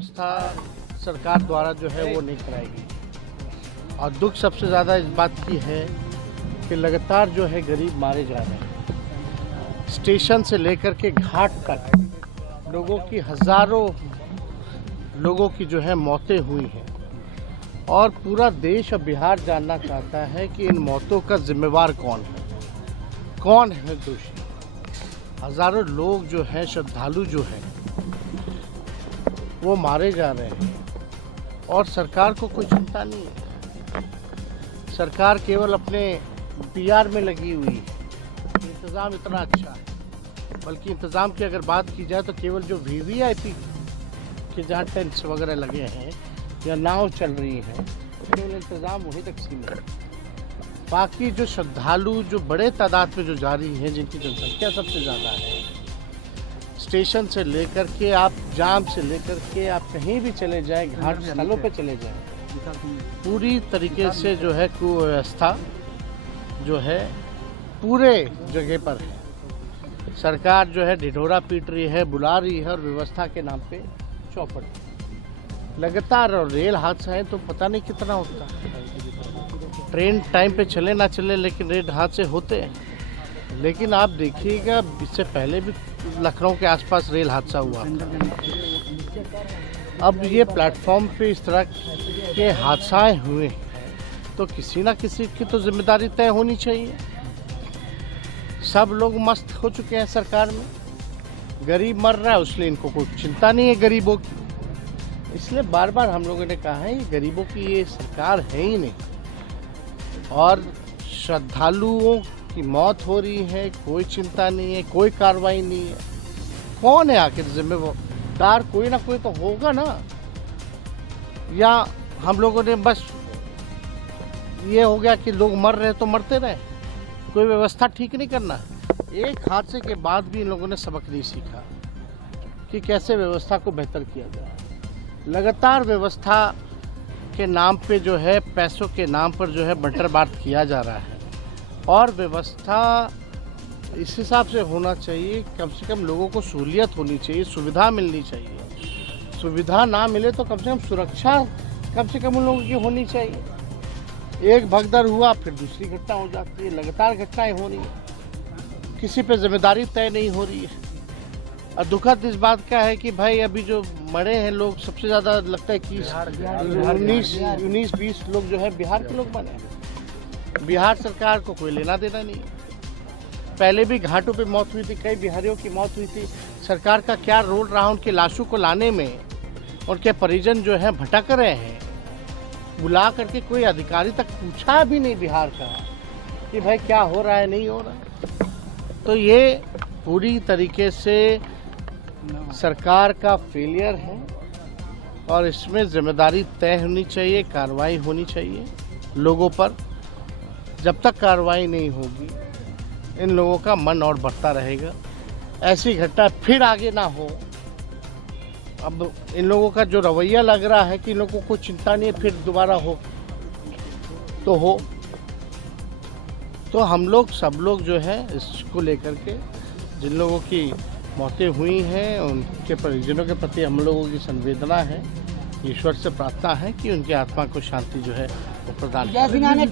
व्यवस्था सरकार द्वारा जो है वो नहीं कराएगी। और दुख सबसे ज़्यादा इस बात की है कि लगातार जो है गरीब मारे जा रहे हैं। स्टेशन से लेकर के घाट तक लोगों की हज़ारों लोगों की जो है मौतें हुई हैं और पूरा देश और बिहार जानना चाहता है कि इन मौतों का जिम्मेवार कौन है दोषी। हज़ारों लोग जो हैं, श्रद्धालु जो हैं, वो मारे जा रहे हैं और सरकार को कोई चिंता नहीं है। सरकार केवल अपने पीआर में लगी हुई है। इंतज़ाम इतना अच्छा है, बल्कि इंतज़ाम की अगर बात की जाए तो केवल जो वीवीआईपी के जहाँ टेंट्स वगैरह लगे हैं या नाव चल रही है, केवल इंतज़ाम वहीं तक सीमित है। बाकी जो श्रद्धालु जो बड़े तादाद में जो जा रही हैं, जिनकी जनसंख्या सबसे ज़्यादा है, स्टेशन से लेकर के आप जाम से लेकर के आप कहीं भी चले जाएं, घाट स्थलों पे चले जाएं, पूरी तरीके से जो है कुव्यवस्था जो है पूरे जगह पर है। सरकार जो है ढिढोरा पीट रही है, बुला रही है और व्यवस्था के नाम पे चौपट लगातार। और रेल हादसा तो पता नहीं कितना होता है। ट्रेन टाइम पे चले ना चले, लेकिन रेल हादसे होते हैं। लेकिन आप देखिएगा, इससे पहले भी लखनऊ के आसपास रेल हादसा हुआ। अब ये प्लेटफॉर्म पे इस तरह के हादसाएं हुए तो किसी ना किसी की तो जिम्मेदारी तय होनी चाहिए। सब लोग मस्त हो चुके हैं सरकार में, गरीब मर रहा है इसलिए इनको कोई चिंता नहीं है गरीबों की। इसलिए बार बार हम लोगों ने कहा है ये गरीबों की ये सरकार है ही नहीं। और श्रद्धालुओं की मौत हो रही है, कोई चिंता नहीं है, कोई कार्रवाई नहीं है। कौन है आखिर जिम्मेदार? कोई ना कोई तो होगा ना। या हम लोगों ने बस ये हो गया कि लोग मर रहे तो मरते रहे, कोई व्यवस्था ठीक नहीं करना। एक हादसे के बाद भी इन लोगों ने सबक नहीं सीखा कि कैसे व्यवस्था को बेहतर किया जाए। लगातार व्यवस्था के नाम पे जो है, पैसों के नाम पर जो है बंटर बांट किया जा रहा है। और व्यवस्था इस हिसाब से होना चाहिए, कम से कम लोगों को सहूलियत होनी चाहिए, सुविधा मिलनी चाहिए। सुविधा ना मिले तो कम से कम सुरक्षा कम से कम उन लोगों की होनी चाहिए। एक भगदड़ हुआ फिर दूसरी घटना हो जाती है, लगातार घटनाएं हो रही है, किसी पे जिम्मेदारी तय नहीं हो रही है। और दुखद इस बात का है कि भाई अभी जो मरे हैं लोग, सबसे ज़्यादा लगता है कि 19-20 लोग जो है बिहार के लोग मरे हैं। बिहार सरकार को कोई लेना देना नहीं। पहले भी घाटों पे मौत हुई थी, कई बिहारियों की मौत हुई थी। सरकार का क्या रोल रहा उनकी लाशों को लाने में? उनके परिजन जो हैं भटक रहे हैं। बुला करके कोई अधिकारी तक पूछा भी नहीं बिहार का कि भाई क्या हो रहा है, नहीं हो रहा। तो ये पूरी तरीके से सरकार का फेलियर है और इसमें जिम्मेदारी तय होनी चाहिए, कार्रवाई होनी चाहिए लोगों पर। जब तक कार्रवाई नहीं होगी इन लोगों का मन और बढ़ता रहेगा, ऐसी घटना फिर आगे ना हो। अब इन लोगों का जो रवैया लग रहा है कि इन लोगों को चिंता नहीं है, फिर दोबारा हो तो हम लोग सब लोग जो है इसको लेकर के, जिन लोगों की मौतें हुई हैं उनके परिजनों के प्रति हम लोगों की संवेदना है। ईश्वर से प्रार्थना है कि उनकी आत्मा को शांति जो है वो प्रदान करें।